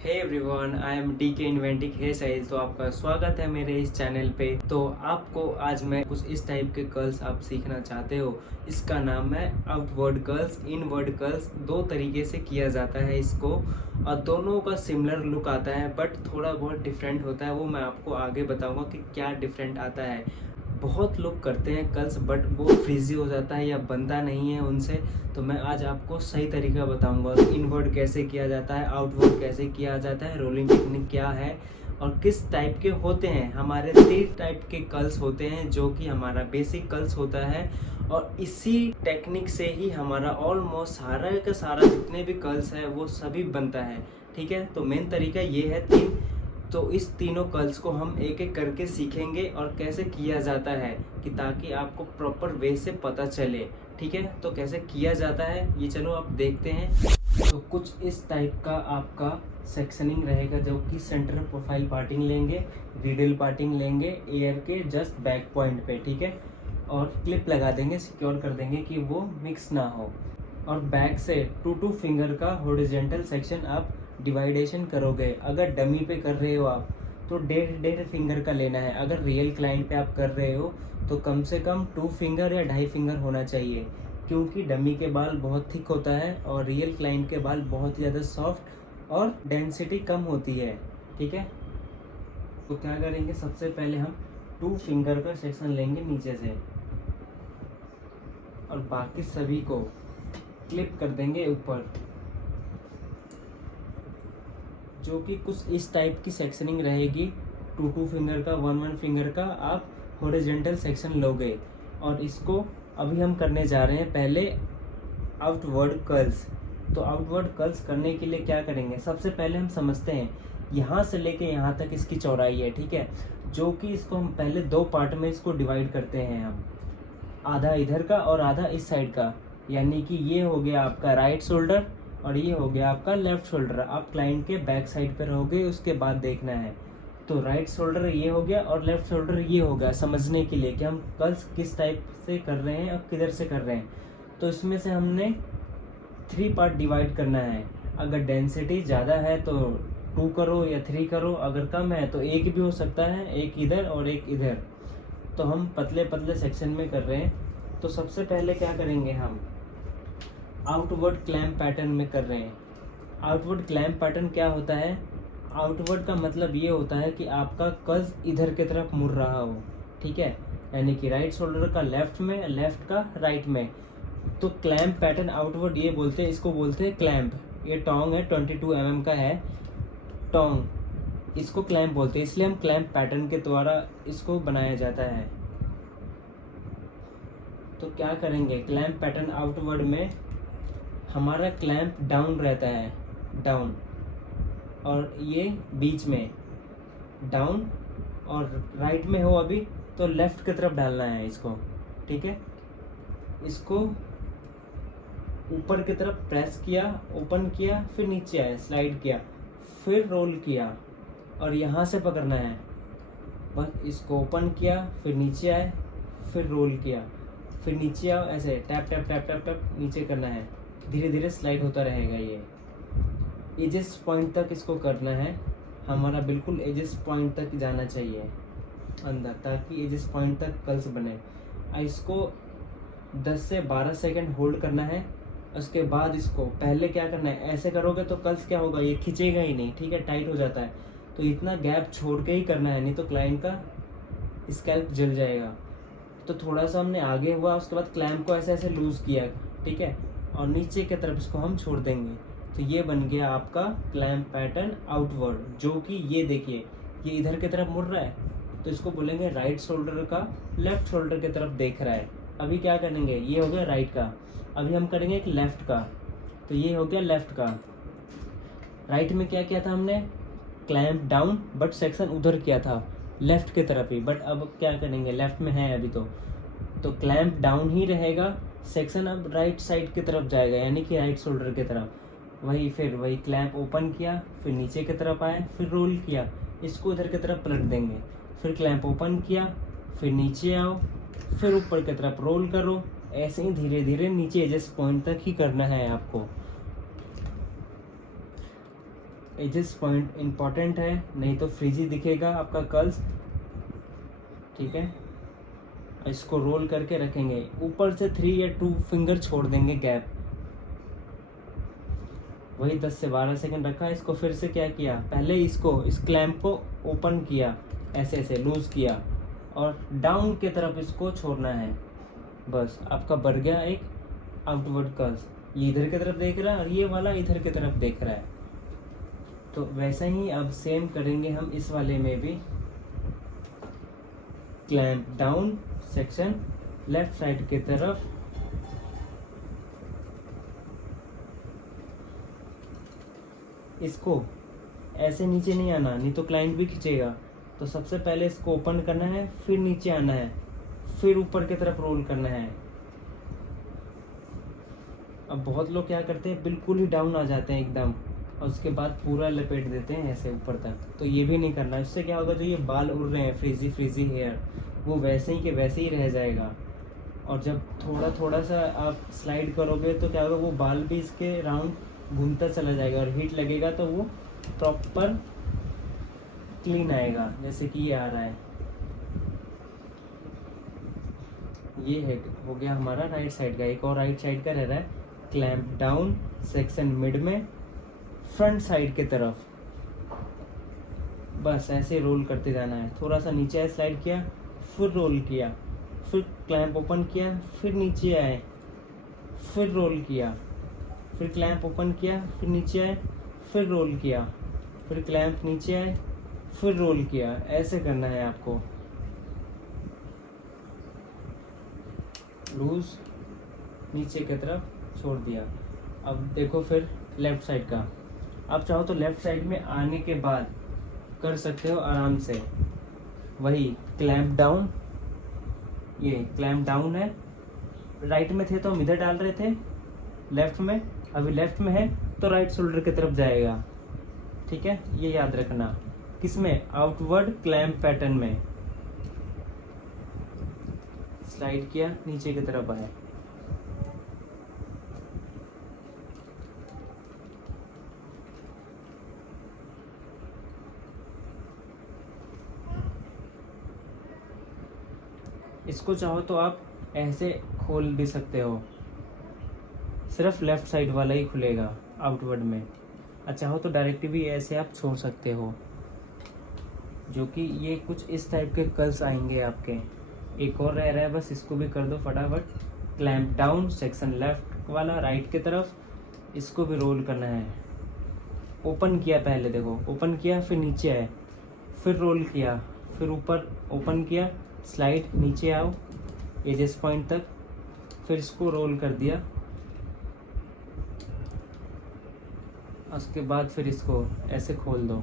Hey everyone, I am D K inventing hair style. तो आपका स्वागत है मेरे इस चैनल पे। तो आपको आज मैं कुछ इस टाइप के कर्ल्स आप सीखना चाहते हो। इसका नाम है आउटवर्ड कर्ल्स, इनवर्ड कर्ल्स। दो तरीके से किया जाता है इसको और दोनों का सिमिलर लुक आता है, बट थोड़ा बहुत डिफरेंट होता है। वो मैं आपको आगे बताऊंगा कि क्या डिफरेंट आता है। बहुत लोग करते हैं कर्ल्स, बट वो फ्रीजी हो जाता है या बनता नहीं है उनसे। तो मैं आज आपको सही तरीका बताऊंगा, इनवर्ड कैसे किया जाता है, आउटवर्ड कैसे किया जाता है, रोलिंग टेक्निक क्या है और किस टाइप के होते हैं। हमारे 3 टाइप के कर्ल्स होते हैं, जो कि हमारा बेसिक कर्ल्स होता है और इसी टेक्निक से ही हमारा ऑलमोस्ट सारा का सारा जितने भी कर्ल्स है वो सभी बनता है। ठीक है, तो मेन तरीका ये है 3। तो इस तीनों कर्ल्स को हम एक एक करके सीखेंगे और कैसे किया जाता है, कि ताकि आपको प्रॉपर वे से पता चले। ठीक है, तो कैसे किया जाता है ये चलो आप देखते हैं। तो कुछ इस टाइप का आपका सेक्शनिंग रहेगा, जो कि सेंटर प्रोफाइल पार्टिंग लेंगे, रीडल पार्टिंग लेंगे एयर के जस्ट बैक पॉइंट पे। ठीक है, और क्लिप लगा देंगे, सिक्योर कर देंगे कि वो मिक्स ना हो। और बैक से 2 फिंगर का हॉरिजॉन्टल सेक्शन आप डिवाइडेशन करोगे। अगर डमी पे कर रहे हो आप तो 1.5 फिंगर का लेना है। अगर रियल क्लाइंट पे आप कर रहे हो तो कम से कम 2 फिंगर या 2.5 फिंगर होना चाहिए, क्योंकि डमी के बाल बहुत थिक होता है और रियल क्लाइंट के बाल बहुत ही ज़्यादा सॉफ्ट और डेंसिटी कम होती है। ठीक है, तो क्या करेंगे, सबसे पहले हम 2 फिंगर का सेक्शन लेंगे नीचे से और बाकी सभी को क्लिप कर देंगे ऊपर, जो कि कुछ इस टाइप की सेक्शनिंग रहेगी। 2 फिंगर का, 1 फिंगर का आप हॉरिजॉन्टल सेक्शन लोगे। और इसको अभी हम करने जा रहे हैं पहले आउटवर्ड कर्ल्स। तो आउटवर्ड कर्ल्स करने के लिए क्या करेंगे, सबसे पहले हम समझते हैं यहाँ से लेके यहाँ तक इसकी चौड़ाई है। ठीक है, जो कि इसको हम पहले 2 पार्ट में इसको डिवाइड करते हैं हम, आधा इधर का और आधा इस साइड का। यानी कि ये हो गया आपका राइट शोल्डर और ये हो गया आपका लेफ्ट शोल्डर। आप क्लाइंट के बैक साइड पर रहोगे, उसके बाद देखना है। तो राइट शोल्डर ये हो गया और लेफ्ट शोल्डर ये हो गया, समझने के लिए कि हम कर्ल्स किस टाइप से कर रहे हैं और किधर से कर रहे हैं। तो इसमें से हमने 3 पार्ट डिवाइड करना है। अगर डेंसिटी ज़्यादा है तो 2 करो या 3 करो, अगर कम है तो एक भी हो सकता है, एक इधर और एक इधर। तो हम पतले पतले सेक्शन में कर रहे हैं। तो सबसे पहले क्या करेंगे, हम आउटवर्ड क्लैम्प पैटर्न में कर रहे हैं। आउटवर्ड क्लैम्प पैटर्न क्या होता है, आउटवर्ड का मतलब ये होता है कि आपका कर्ल्स इधर की तरफ मुड़ रहा हो। ठीक है, यानी कि राइट शोल्डर का लेफ्ट में, लेफ्ट का राइट में। तो क्लैम्प पैटर्न आउटवर्ड ये बोलते हैं, इसको बोलते हैं क्लैम्प। ये टोंग है, 22 mm का है टोंग, इसको क्लैम्प बोलते हैं। इसलिए हम क्लैम्प पैटर्न के द्वारा इसको बनाया जाता है। तो क्या करेंगे, क्लैम्प पैटर्न आउटवर्ड में हमारा क्लैंप डाउन रहता है, डाउन, और ये बीच में डाउन, और राइट में हो अभी तो लेफ्ट की तरफ डालना है इसको। ठीक है, इसको ऊपर की तरफ प्रेस किया, ओपन किया, फिर नीचे आया, स्लाइड किया, फिर रोल किया और यहाँ से पकड़ना है। बस इसको ओपन किया, फिर नीचे आए, फिर रोल किया, फिर नीचे आओ, ऐसे tap tap tap tap tap नीचे करना है। धीरे धीरे स्लाइड होता रहेगा। ये एजेस पॉइंट तक इसको करना है, हमारा बिल्कुल एजेस पॉइंट तक जाना चाहिए अंदर, ताकि एजेस पॉइंट तक कर्ल्स बने। इसको 10 से 12 सेकंड होल्ड करना है। उसके बाद इसको पहले क्या करना है, ऐसे करोगे तो कर्ल्स क्या होगा, ये खिंचेगा ही नहीं। ठीक है, टाइट हो जाता है। तो इतना गैप छोड़ के ही करना है, नहीं तो क्लाइंट का स्कैल्प जल जाएगा। तो थोड़ा सा हमने आगे हुआ, उसके बाद क्लैम्प को ऐसे ऐसे लूज़ किया। ठीक है, और नीचे की तरफ इसको हम छोड़ देंगे। तो ये बन गया आपका क्लैम्प पैटर्न आउटवर्ड, जो कि ये देखिए ये इधर की तरफ मुड़ रहा है, तो इसको बोलेंगे राइट शोल्डर का लेफ्ट शोल्डर की तरफ देख रहा है। अभी क्या करेंगे, ये हो गया राइट का, अभी हम करेंगे एक लेफ्ट का। तो ये हो गया लेफ्ट का। राइट में क्या किया था हमने, क्लैम्प डाउन, बट सेक्शन उधर किया था लेफ्ट की तरफ ही। बट अब क्या करेंगे, लेफ्ट में है अभी तो क्लैम्प डाउन ही रहेगा, सेक्शन अब राइट साइड की तरफ जाएगा, यानी कि राइट शोल्डर की तरफ। फिर वही क्लैम्प ओपन किया, फिर नीचे की तरफ आए, फिर रोल किया, इसको इधर की तरफ पलट देंगे। फिर क्लैम्प ओपन किया, फिर नीचे आओ, फिर ऊपर की तरफ रोल करो। ऐसे ही धीरे धीरे नीचे एजेस पॉइंट तक ही करना है आपको। एजेस पॉइंट इम्पॉर्टेंट है, नहीं तो फ्रीजी दिखेगा आपका कर्ल्स। ठीक है, इसको रोल करके रखेंगे, ऊपर से 3 या 2 फिंगर छोड़ देंगे गैप। वही 10 से 12 सेकंड रखा। इसको फिर से क्या किया, पहले इसको इस क्लैंप को ओपन किया, ऐसे ऐसे लूज किया और डाउन की तरफ इसको छोड़ना है। बस आपका बढ़ गया एक आउटवर्ड कर्ल्स। ये इधर की तरफ देख रहा है और ये वाला इधर की तरफ देख रहा है। तो वैसा ही अब सेम करेंगे हम इस वाले में भी। Clamp down section left side की तरफ, इसको ऐसे नीचे नहीं आना, नहीं तो क्लाइंट भी खींचेगा। तो सबसे पहले इसको ओपन करना है, फिर नीचे आना है, फिर ऊपर की तरफ रोल करना है। अब बहुत लोग क्या करते हैं, बिल्कुल ही डाउन आ जाते हैं एकदम, और उसके बाद पूरा लपेट देते हैं ऐसे ऊपर तक। तो ये भी नहीं करना। इससे क्या होगा, जो ये बाल उड़ रहे हैं फ्रीजी फ्रीजी हेयर, वो वैसे ही के वैसे ही रह जाएगा। और जब थोड़ा थोड़ा सा आप स्लाइड करोगे तो क्या होगा, वो बाल भी इसके राउंड घूमता चला जाएगा और हीट लगेगा तो वो प्रॉपर क्लीन आएगा, जैसे कि ये आ रहा है। ये है, हो गया हमारा राइट साइड का। एक और राइट साइड का रह रहा है, क्लैंप डाउन सेक्शन मिड में फ्रंट साइड की तरफ। बस ऐसे रोल करते जाना है। थोड़ा सा नीचे आए, स्लाइड किया, फिर रोल किया, फिर क्लैंप ओपन किया, फिर नीचे आए, फिर रोल किया, फिर क्लैंप ओपन किया, फिर नीचे आए, फिर रोल किया, फिर क्लैंप नीचे आए, फिर रोल किया। ऐसे करना है आपको। लूज नीचे की तरफ छोड़ दिया। अब देखो फिर लेफ्ट साइड का। आप चाहो तो लेफ्ट साइड में आने के बाद कर सकते हो आराम से। वही क्लैंप डाउन, ये क्लैंप डाउन है। राइट में थे तो हम इधर डाल रहे थे, लेफ्ट में, अभी लेफ्ट में है तो राइट शोल्डर की तरफ जाएगा। ठीक है, ये याद रखना। किसमें, आउटवर्ड क्लैंप पैटर्न में। स्लाइड किया, नीचे की तरफ आए, इसको चाहो तो आप ऐसे खोल भी सकते हो, सिर्फ लेफ्ट साइड वाला ही खुलेगा आउटवर्ड में। चाहो तो डायरेक्ट भी ऐसे आप छोड़ सकते हो, जो कि ये कुछ इस टाइप के कर्ल्स आएंगे आपके। एक और रह रहा है, बस इसको भी कर दो फटाफट। क्लैंप डाउन सेक्शन लेफ्ट वाला राइट की तरफ, इसको भी रोल करना है। ओपन किया, पहले देखो ओपन किया, फिर नीचे आए, फिर रोल किया, फिर ऊपर ओपन किया, स्लाइड नीचे आओ एजेस पॉइंट तक, फिर इसको रोल कर दिया। उसके बाद फिर इसको ऐसे खोल दो।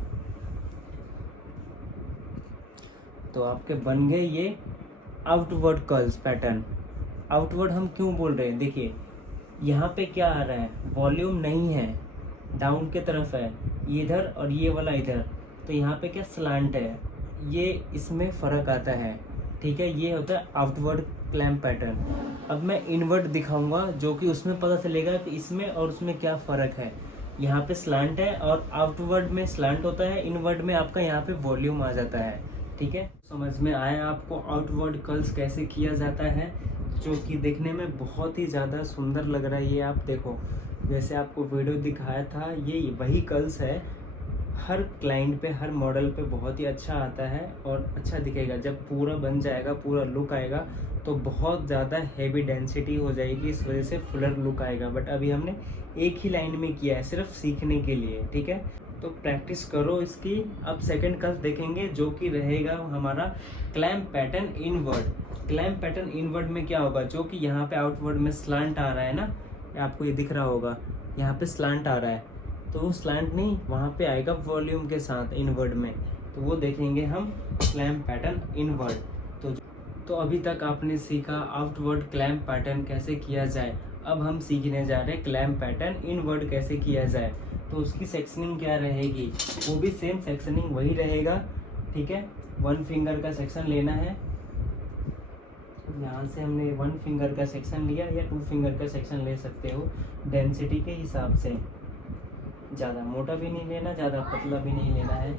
तो आपके बन गए ये आउटवर्ड कर्ल्स पैटर्न। आउटवर्ड हम क्यों बोल रहे हैं, देखिए यहाँ पे क्या आ रहा है, वॉल्यूम नहीं है, डाउन के तरफ है, ये इधर और ये वाला इधर। तो यहाँ पे क्या स्लांट है, ये इसमें फ़र्क आता है। ठीक है, ये होता है आउटवर्ड क्लैंप पैटर्न। अब मैं इनवर्ड दिखाऊंगा, जो कि उसमें पता चलेगा कि इसमें और उसमें क्या फ़र्क है। यहाँ पे स्लांट है और आउटवर्ड में स्लांट होता है, इनवर्ड में आपका यहाँ पे वॉल्यूम आ जाता है। ठीक है, समझ में आया आपको आउटवर्ड कर्ल्स कैसे किया जाता है, जो कि देखने में बहुत ही ज़्यादा सुंदर लग रहा है। ये आप देखो, जैसे आपको वीडियो दिखाया था, ये वही कर्ल्स है। हर क्लाइंट पे, हर मॉडल पे बहुत ही अच्छा आता है और अच्छा दिखेगा। जब पूरा बन जाएगा, पूरा लुक आएगा, तो बहुत ज़्यादा हैवी डेंसिटी हो जाएगी, इस वजह से फुलर लुक आएगा। बट अभी हमने एक ही लाइन में किया है, सिर्फ सीखने के लिए। ठीक है, तो प्रैक्टिस करो इसकी। अब सेकंड कर्ल देखेंगे, जो कि रहेगा हमारा clamp pattern inward. Clamp pattern inward में क्या होगा, जो कि यहाँ पे आउटवर्ड में स्लांट आ रहा है ना, आपको ये दिख रहा होगा, यहाँ पे स्लांट आ रहा है, तो वो स्लांट नहीं, वहाँ पे आएगा वॉल्यूम के साथ इनवर्ड में। तो वो देखेंगे हम क्लैंप पैटर्न इनवर्ड। तो अभी तक आपने सीखा आउटवर्ड क्लैंप पैटर्न कैसे किया जाए। अब हम सीखने जा रहे हैं क्लैंप पैटर्न इनवर्ड कैसे किया जाए। तो उसकी सेक्शनिंग क्या रहेगी, वो भी सेम सेक्शनिंग वही रहेगा। ठीक है, 1 फिंगर का सेक्शन लेना है। यहाँ से हमने 1 फिंगर का सेक्शन लिया, या 2 फिंगर का सेक्शन ले सकते हो डेंसिटी के हिसाब से। ज़्यादा मोटा भी नहीं लेना, ज़्यादा पतला भी नहीं लेना है।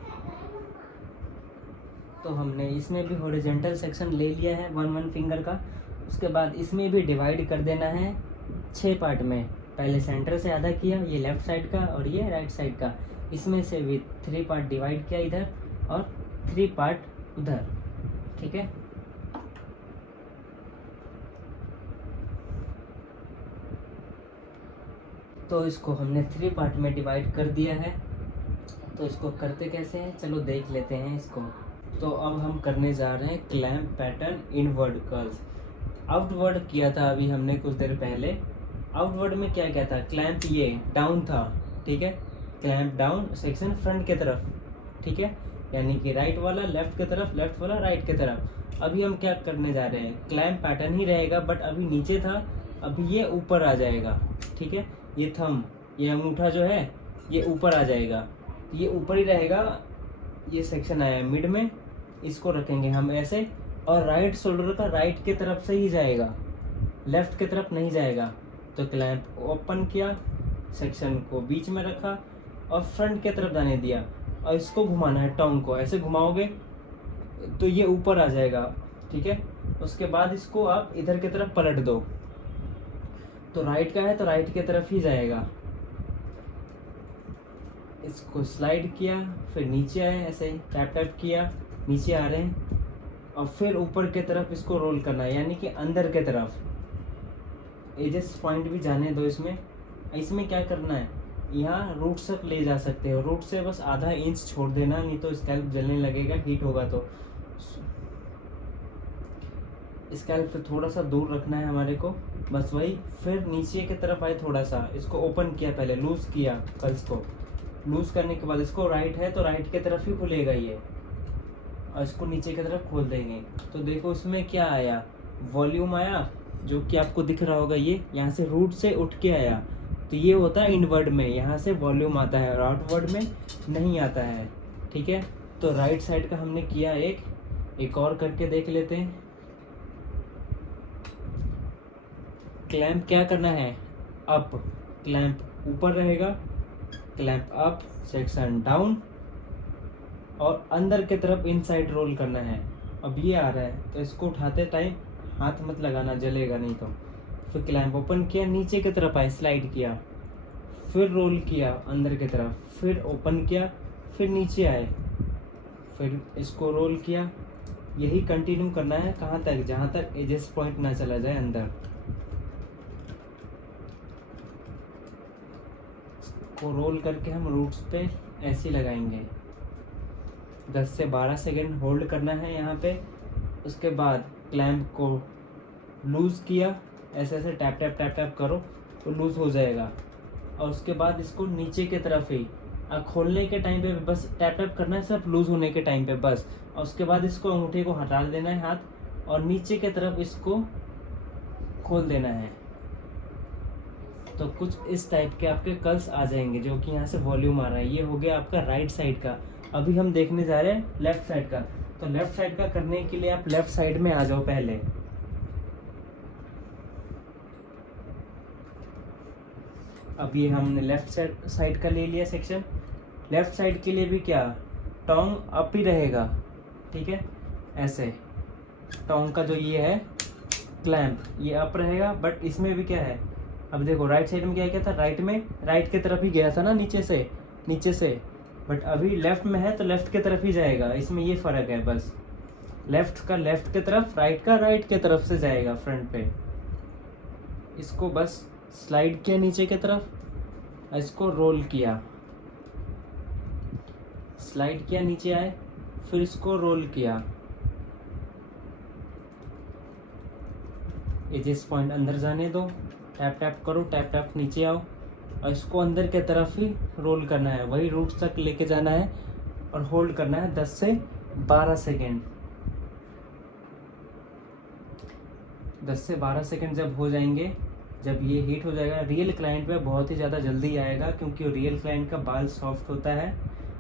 तो हमने इसमें भी हॉरिजॉन्टल सेक्शन ले लिया है 1 फिंगर का। उसके बाद इसमें भी डिवाइड कर देना है 6 पार्ट में। पहले सेंटर से आधा किया, ये लेफ्ट साइड का और ये राइट साइड का। इसमें से भी 3 पार्ट डिवाइड किया इधर और 3 पार्ट उधर, ठीक है। तो इसको हमने 3 पार्ट में डिवाइड कर दिया है। तो इसको करते कैसे हैं, चलो देख लेते हैं इसको। तो अब हम करने जा रहे हैं clamp pattern inward curls. Outward किया था अभी हमने कुछ देर पहले। आउटवर्ड में क्या क्या था, क्लैंप ये डाउन था, ठीक है, क्लैंप डाउन सेक्शन फ्रंट के तरफ, ठीक है, यानी कि राइट वाला लेफ्ट की तरफ, लेफ्ट वाला राइट की तरफ। अभी हम क्या करने जा रहे हैं, क्लैंप पैटर्न ही रहेगा, बट अभी नीचे था, अभी ये ऊपर आ जाएगा, ठीक है। ये थंब, ये अंगूठा जो है ये ऊपर आ जाएगा, ये ऊपर ही रहेगा। ये सेक्शन आया मिड में, इसको रखेंगे हम ऐसे, और राइट शोल्डर का राइट के तरफ से ही जाएगा, लेफ्ट की तरफ नहीं जाएगा। तो क्लैंप ओपन किया, सेक्शन को बीच में रखा और फ्रंट की तरफ जाने दिया, और इसको घुमाना है, टोंग को ऐसे घुमाओगे तो ये ऊपर आ जाएगा, ठीक है। उसके बाद इसको आप इधर की तरफ पलट दो, तो राइट का है तो राइट की तरफ ही जाएगा। इसको स्लाइड किया, फिर नीचे आए, ऐसे टैप टैप किया, नीचे आ रहे हैं, और फिर ऊपर की तरफ इसको रोल करना है, यानी कि अंदर के तरफ। एजेस पॉइंट भी जाने दो इसमें। इसमें क्या करना है, यहाँ रूट तक ले जा सकते हो, रूट से बस आधा इंच छोड़ देना, नहीं तो स्कैल्प जलने लगेगा, हीट होगा। तो स्कैल्प से थोड़ा सा दूर रखना है हमारे को, बस वही। फिर नीचे की तरफ आए थोड़ा सा, इसको ओपन किया, पहले लूज किया कर्ल्स को। लूज करने के बाद इसको राइट है तो राइट की तरफ ही खुलेगा ये, और इसको नीचे की तरफ खोल देंगे। तो देखो इसमें क्या आया, वॉल्यूम आया, जो कि आपको दिख रहा होगा, ये यहाँ से रूट से उठ के आया। तो ये होता है इनवर्ड में, यहाँ से वॉल्यूम आता है, और आउटवर्ड में नहीं आता है, ठीक है। तो राइट साइड का हमने किया, एक और करके देख लेते हैं। क्लैंप क्या करना है, अप, क्लैंप ऊपर रहेगा, क्लैंप अप, सेक्शन डाउन, और अंदर के तरफ इनसाइड रोल करना है। अब ये आ रहा है तो इसको उठाते टाइम हाथ मत लगाना, जलेगा नहीं तो। फिर क्लैंप ओपन किया, नीचे की तरफ आए, स्लाइड किया, फिर रोल किया अंदर की तरफ, फिर ओपन किया, फिर नीचे आए, फिर इसको रोल किया। यही कंटिन्यू करना है, कहाँ तक, जहाँ तक एजेस पॉइंट ना चला जाए अंदर। को रोल करके हम रूट्स पे ऐसे लगाएंगे। 10 से 12 सेकेंड होल्ड करना है यहाँ पे। उसके बाद क्लैंप को लूज़ किया, ऐसे ऐसे टैप टैप टैप टैप करो तो लूज़ हो जाएगा। और उसके बाद इसको नीचे की तरफ ही, खोलने के टाइम पे बस टैप टैप करना है, सिर्फ लूज़ होने के टाइम पे बस। और उसके बाद इसको अंगूठे को हटा देना है हाथ, और नीचे की तरफ इसको खोल देना है। तो कुछ इस टाइप के आपके कर्ल्स आ जाएंगे, जो कि यहाँ से वॉल्यूम आ रहा है। ये हो गया आपका राइट साइड का। अभी हम देखने जा रहे हैं लेफ्ट साइड का। तो लेफ्ट साइड का करने के लिए आप लेफ्ट साइड में आ जाओ पहले। अब ये हमने लेफ्ट साइड का ले लिया सेक्शन। लेफ्ट साइड के लिए भी क्या, टोंग अप ही रहेगा, ठीक है, ऐसे। टोंग का जो ये है क्लैंप, ये अप रहेगा, बट इसमें भी क्या है, अब देखो राइट साइड में क्या किया था, राइट में राइट की तरफ ही गया था ना, नीचे से। बट अभी लेफ्ट में है तो लेफ्ट की तरफ ही जाएगा। इसमें ये फर्क है बस, लेफ्ट का लेफ्ट की तरफ, राइट का राइट की तरफ से जाएगा फ्रंट पे। इसको बस स्लाइड किया नीचे की तरफ, इसको रोल किया, स्लाइड किया, नीचे आए, फिर इसको रोल किया, एजेस पॉइंट अंदर जाने दो, टैप टैप करो, टैप टैप नीचे आओ, और इसको अंदर के तरफ ही रोल करना है, वही रूट तक लेके जाना है, और होल्ड करना है 10 से 12 सेकेंड। 10 से 12 सेकेंड जब हो जाएंगे, जब ये हीट हो जाएगा, रियल क्लाइंट पे बहुत ही ज़्यादा जल्दी आएगा, क्योंकि रियल क्लाइंट का बाल सॉफ्ट होता है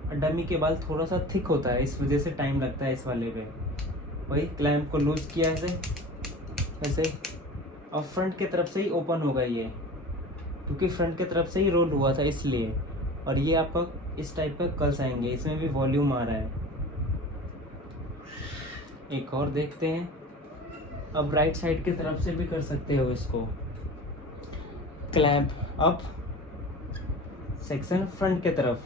और डमी के बाल थोड़ा सा थिक होता है, इस वजह से टाइम लगता है इस वाले पे। वही क्लैंप को लूज़ किया ऐसे, और फ्रंट की तरफ से ही ओपन होगा ये, क्योंकि फ्रंट की तरफ से ही रोल हुआ था इसलिए। और ये आपका इस टाइप का कर्ल्स आएंगे, इसमें भी वॉल्यूम आ रहा है। एक और देखते हैं। अब राइट साइड की तरफ से भी कर सकते हो इसको। क्लैंप अप सेक्शन फ्रंट के तरफ,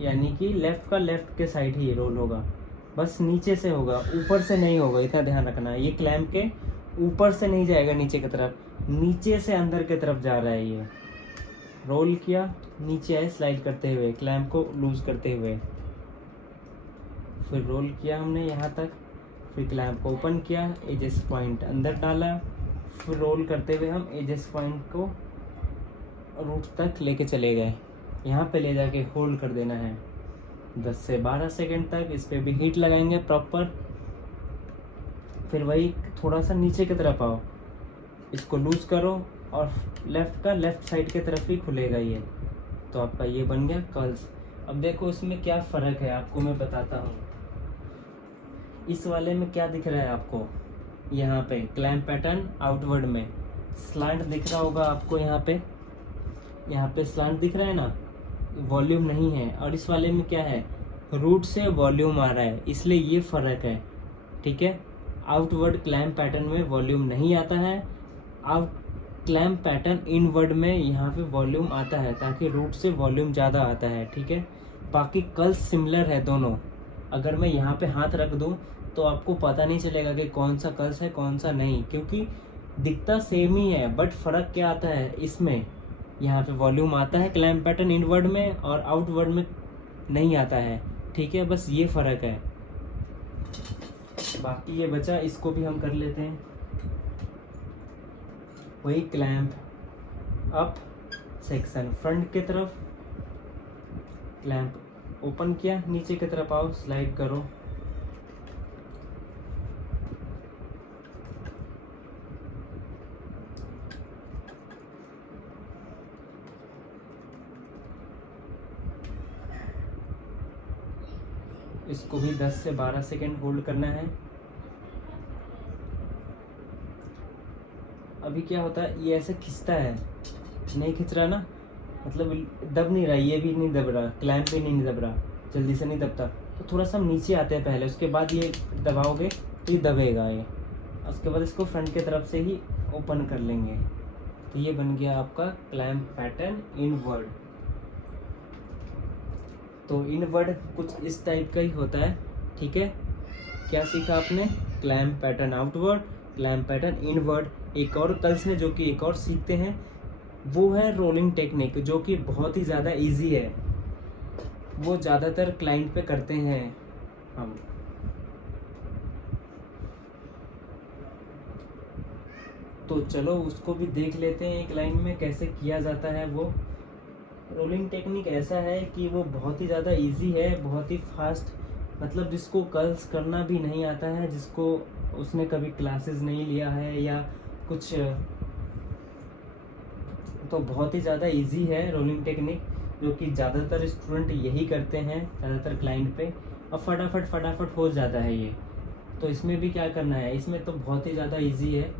यानी कि लेफ्ट का लेफ्ट के साइड ही रोल होगा, बस नीचे से होगा, ऊपर से नहीं होगा, इतना ध्यान रखना है। ये क्लैंप के ऊपर से नहीं जाएगा नीचे की तरफ, नीचे से अंदर की तरफ जा रहा है। ये रोल किया, नीचे आए स्लाइड करते हुए, क्लैंप को लूज करते हुए, फिर रोल किया हमने यहाँ तक, फिर क्लैंप को ओपन किया, एजेस पॉइंट अंदर डाला, फिर रोल करते हुए हम एजेस पॉइंट को रूट तक लेके चले गए। यहाँ पे ले जाके होल्ड कर देना है 10 से 12 सेकंड तक। इस पे भी हीट लगाएंगे प्रॉपर। फिर वही थोड़ा सा नीचे की तरफ आओ, इसको लूज करो और लेफ्ट का लेफ्ट साइड की तरफ ही खुलेगा ये। तो आपका ये बन गया कर्ल्स। अब देखो इसमें क्या फ़र्क है आपको मैं बताता हूँ। इस वाले में क्या दिख रहा है आपको, यहाँ पे क्लैंप पैटर्न आउटवर्ड में स्लांट दिख रहा होगा आपको, यहाँ पे स्लांट दिख रहा है ना, वॉल्यूम नहीं है। और इस वाले में क्या है, रूट से वॉल्यूम आ रहा है, इसलिए ये फ़र्क है। ठीक है, आउटवर्ड क्लैंप पैटर्न में वॉल्यूम नहीं आता है, आउट क्लैंप पैटर्न इनवर्ड में यहाँ पे वॉल्यूम आता है, ताकि रूट से वॉल्यूम ज़्यादा आता है। ठीक है, बाकी कर्ल्स सिमिलर है दोनों। अगर मैं यहाँ पे हाथ रख दूँ तो आपको पता नहीं चलेगा कि कौन सा कर्ल्स है कौन सा नहीं, क्योंकि दिखता सेम ही है, बट फ़र्क क्या आता है इसमें, यहाँ पे वॉल्यूम आता है क्लैंप पैटर्न इनवर्ड में और आउटवर्ड में नहीं आता है। ठीक है, बस ये फ़र्क है। बाकी ये बचा, इसको भी हम कर लेते हैं। वही क्लैंप अप सेक्शन फ्रंट की तरफ, क्लैंप ओपन किया, नीचे की तरफ आओ, स्लाइड करो, इसको भी 10 से 12 सेकेंड होल्ड करना है। अभी क्या होता है, ये ऐसे खिंचता है, नहीं खिंच रहा ना, मतलब दब नहीं रहा, ये भी नहीं दब रहा, क्लैंप भी नहीं दब रहा, जल्दी से नहीं दबता। तो थोड़ा सा हम नीचे आते हैं पहले, उसके बाद ये दबाओगे तो ये दबेगा ये, उसके बाद इसको फ्रंट की तरफ से ही ओपन कर लेंगे। तो ये बन गया आपका क्लैंप पैटर्न इनवर्ड। तो इनवर्ड कुछ इस टाइप का ही होता है। ठीक है, क्या सीखा आपने, clamp pattern outward, clamp pattern inward. एक और कर्ल्स है जो कि एक और सीखते हैं, वो है रोलिंग टेक्निक, जो कि बहुत ही ज़्यादा इजी है, वो ज़्यादातर क्लाइंट पे करते हैं हम। तो चलो उसको भी देख लेते हैं एक लाइन में कैसे किया जाता है। वो रोलिंग टेक्निक ऐसा है कि वो बहुत ही ज़्यादा इजी है, बहुत ही फास्ट, मतलब जिसको कर्ल्स करना भी नहीं आता है, जिसको उसने कभी क्लासेस नहीं लिया है या कुछ, तो बहुत ही ज़्यादा इजी है रोलिंग टेक्निक, जो कि ज़्यादातर स्टूडेंट यही करते हैं ज़्यादातर क्लाइंट पे, और फटाफट हो जाता है ये। तो इसमें भी क्या करना है, इसमें तो बहुत ही ज़्यादा इजी है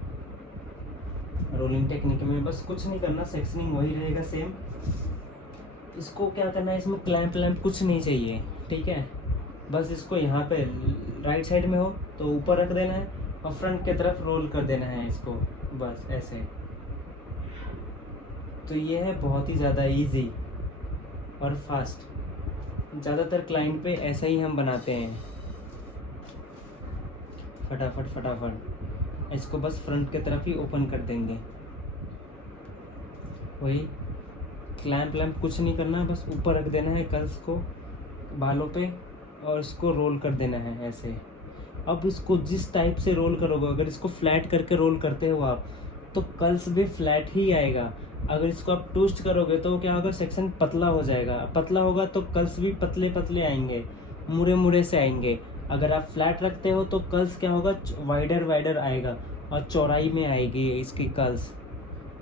रोलिंग टेक्निक में, बस कुछ नहीं करना, सेक्शनिंग वही रहेगा सेम। इसको क्या करना है, इसमें क्लैंप कुछ नहीं चाहिए। ठीक है, बस इसको यहाँ पे राइट साइड में हो तो ऊपर रख देना है और फ्रंट की तरफ रोल कर देना है इसको, बस ऐसे। तो ये है बहुत ही ज़्यादा इजी और फास्ट। ज़्यादातर क्लाइंट पे ऐसा ही हम बनाते हैं, फटाफट इसको बस फ्रंट की तरफ ही ओपन कर देंगे। वही क्लैंप कुछ नहीं करना, बस ऊपर रख देना है कर्ल्स को बालों पे और इसको रोल कर देना है ऐसे। अब इसको जिस टाइप से रोल करोगे, अगर इसको फ्लैट करके रोल करते हो आप तो कर्ल्स भी फ्लैट ही आएगा। अगर इसको आप ट्विस्ट करोगे तो क्या होगा, सेक्शन पतला हो जाएगा, पतला होगा तो कर्ल्स भी पतले आएंगे, मुड़े से आएंगे। अगर आप फ्लैट रखते हो तो कर्ल्स क्या होगा, वाइडर आएगा और चौड़ाई में आएगी इसकी कर्ल्स।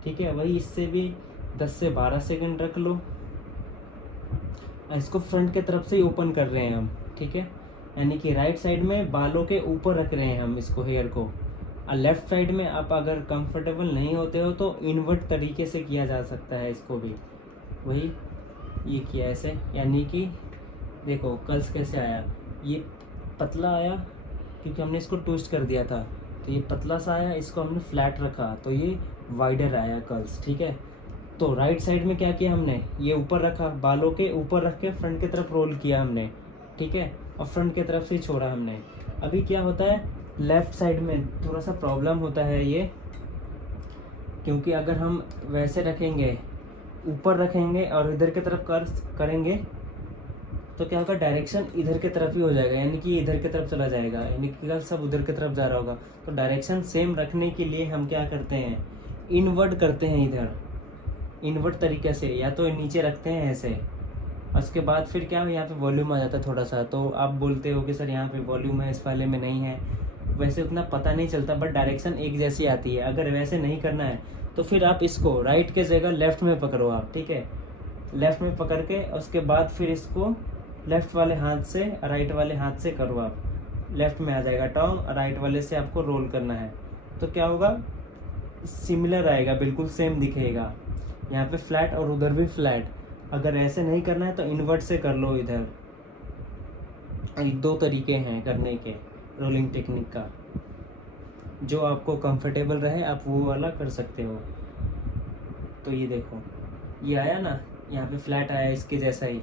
ठीक है, वही इससे भी 10 से 12 सेकंड रख लो। इसको फ्रंट के तरफ से ही ओपन कर रहे हैं हम। ठीक है, यानी कि राइट साइड में बालों के ऊपर रख रहे हैं हम इसको, हेयर को। और लेफ्ट साइड में आप अगर कंफर्टेबल नहीं होते हो तो इनवर्ट तरीके से किया जा सकता है इसको भी। वही ये किया ऐसे, यानी कि देखो कर्ल्स कैसे आया, ये पतला आया क्योंकि हमने इसको ट्विस्ट कर दिया था, तो ये पतला सा आया, इसको हमने फ्लैट रखा तो ये वाइडर आया कर्ल्स, ठीक है। तो राइट साइड में क्या किया हमने, ये ऊपर रखा, बालों के ऊपर रख के फ्रंट की तरफ रोल किया हमने, ठीक है, और फ्रंट की तरफ से ही छोड़ा हमने। अभी क्या होता है, लेफ्ट साइड में थोड़ा सा प्रॉब्लम होता है ये, क्योंकि अगर हम वैसे रखेंगे, ऊपर रखेंगे और इधर की तरफ करेंगे तो क्या होगा, डायरेक्शन इधर की तरफ ही हो जाएगा, यानी कि इधर की तरफ चला जाएगा, यानी कि कल सब उधर की तरफ जा रहा होगा। तो डायरेक्शन सेम रखने के लिए हम क्या करते हैं, इनवर्ट करते हैं, इधर इनवर्ट तरीके से, या तो नीचे रखते हैं ऐसे, उसके बाद फिर क्या यहाँ पे वॉल्यूम आ जाता है थोड़ा सा। तो आप बोलते हो कि सर यहाँ पे वॉल्यूम है, इस वाले में नहीं है, वैसे उतना पता नहीं चलता, बट डायरेक्शन एक जैसी आती है। अगर वैसे नहीं करना है तो फिर आप इसको राइट के जगह लेफ्ट में पकड़ो आप, ठीक है, लेफ्ट में पकड़ के उसके बाद फिर इसको लेफ्ट वाले हाथ से राइट वाले हाथ से करो आप, लेफ्ट में आ जाएगा टॉन्ग, राइट वाले से आपको रोल करना है। तो क्या होगा, सिमिलर आएगा, बिल्कुल सेम दिखेगा, यहाँ पे फ्लैट और उधर भी फ्लैट। अगर ऐसे नहीं करना है तो इन्वर्ट से कर लो इधर। दो तरीके हैं करने के रोलिंग टेक्निक का, जो आपको कंफर्टेबल रहे आप वो वाला कर सकते हो। तो ये देखो, ये आया ना, यहाँ पे फ्लैट आया इसके जैसा ही।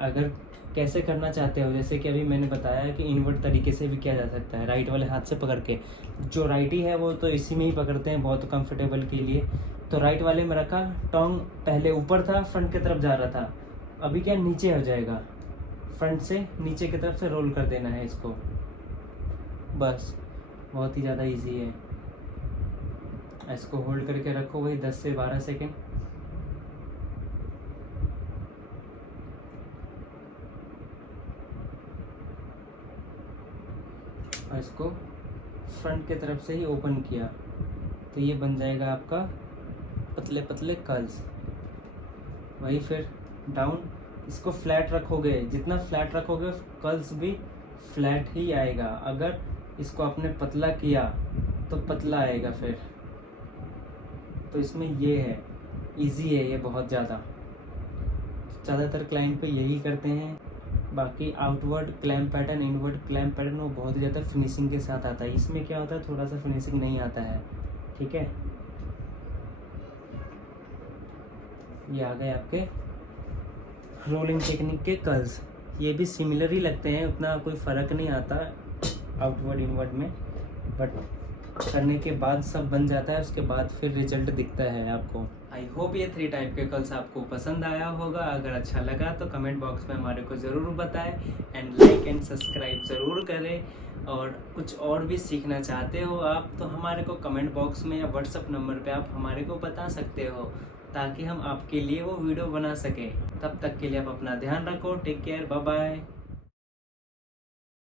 अगर कैसे करना चाहते हो, जैसे कि अभी मैंने बताया कि इन्वर्ट तरीके से भी किया जा सकता है, राइट वाले हाथ से पकड़ के। जो राइटी है वो तो इसी में ही पकड़ते हैं बहुत कंफर्टेबल के लिए। तो राइट वाले में रखा, टोंग पहले ऊपर था, फ्रंट की तरफ जा रहा था, अभी क्या नीचे हो जाएगा, फ्रंट से नीचे की तरफ से रोल कर देना है इसको, बस, बहुत ही ज़्यादा इजी है। इसको होल्ड करके रखो वही 10 से 12 सेकेंड। और इसको फ्रंट की तरफ से ही ओपन किया तो ये बन जाएगा आपका पतले पतले कर्ल्स। वही फिर डाउन, इसको फ्लैट रखोगे, जितना फ्लैट रखोगे कर्ल्स भी फ्लैट ही आएगा। अगर इसको आपने पतला किया तो पतला आएगा फिर। तो इसमें ये है, इजी है ये बहुत ज़्यादा, ज़्यादातर क्लाइंट पे यही करते हैं। बाकी outward clamp pattern, inward clamp pattern वो बहुत ही ज़्यादा फिनिशिंग के साथ आता है। इसमें क्या होता है, थोड़ा सा फिनिशिंग नहीं आता है, ठीक है। ये आ गए आपके रोलिंग टेक्निक के कर्ल्स। ये भी सिमिलर ही लगते हैं, उतना कोई फ़र्क नहीं आता आउटवर्ड इनवर्ड में, बट करने के बाद सब बन जाता है, उसके बाद फिर रिजल्ट दिखता है आपको। आई होप ये 3 टाइप के कर्ल्स आपको पसंद आया होगा। अगर अच्छा लगा तो कमेंट बॉक्स में हमारे को ज़रूर बताएं, एंड लाइक एंड सब्सक्राइब ज़रूर करें। और कुछ और भी सीखना चाहते हो आप तो हमारे को कमेंट बॉक्स में या व्हाट्सअप नंबर पे आप हमारे को बता सकते हो, ताकि हम आपके लिए वो वीडियो बना सकें। तब तक के लिए आप अपना ध्यान रखो, टेक केयर, बाय बाय।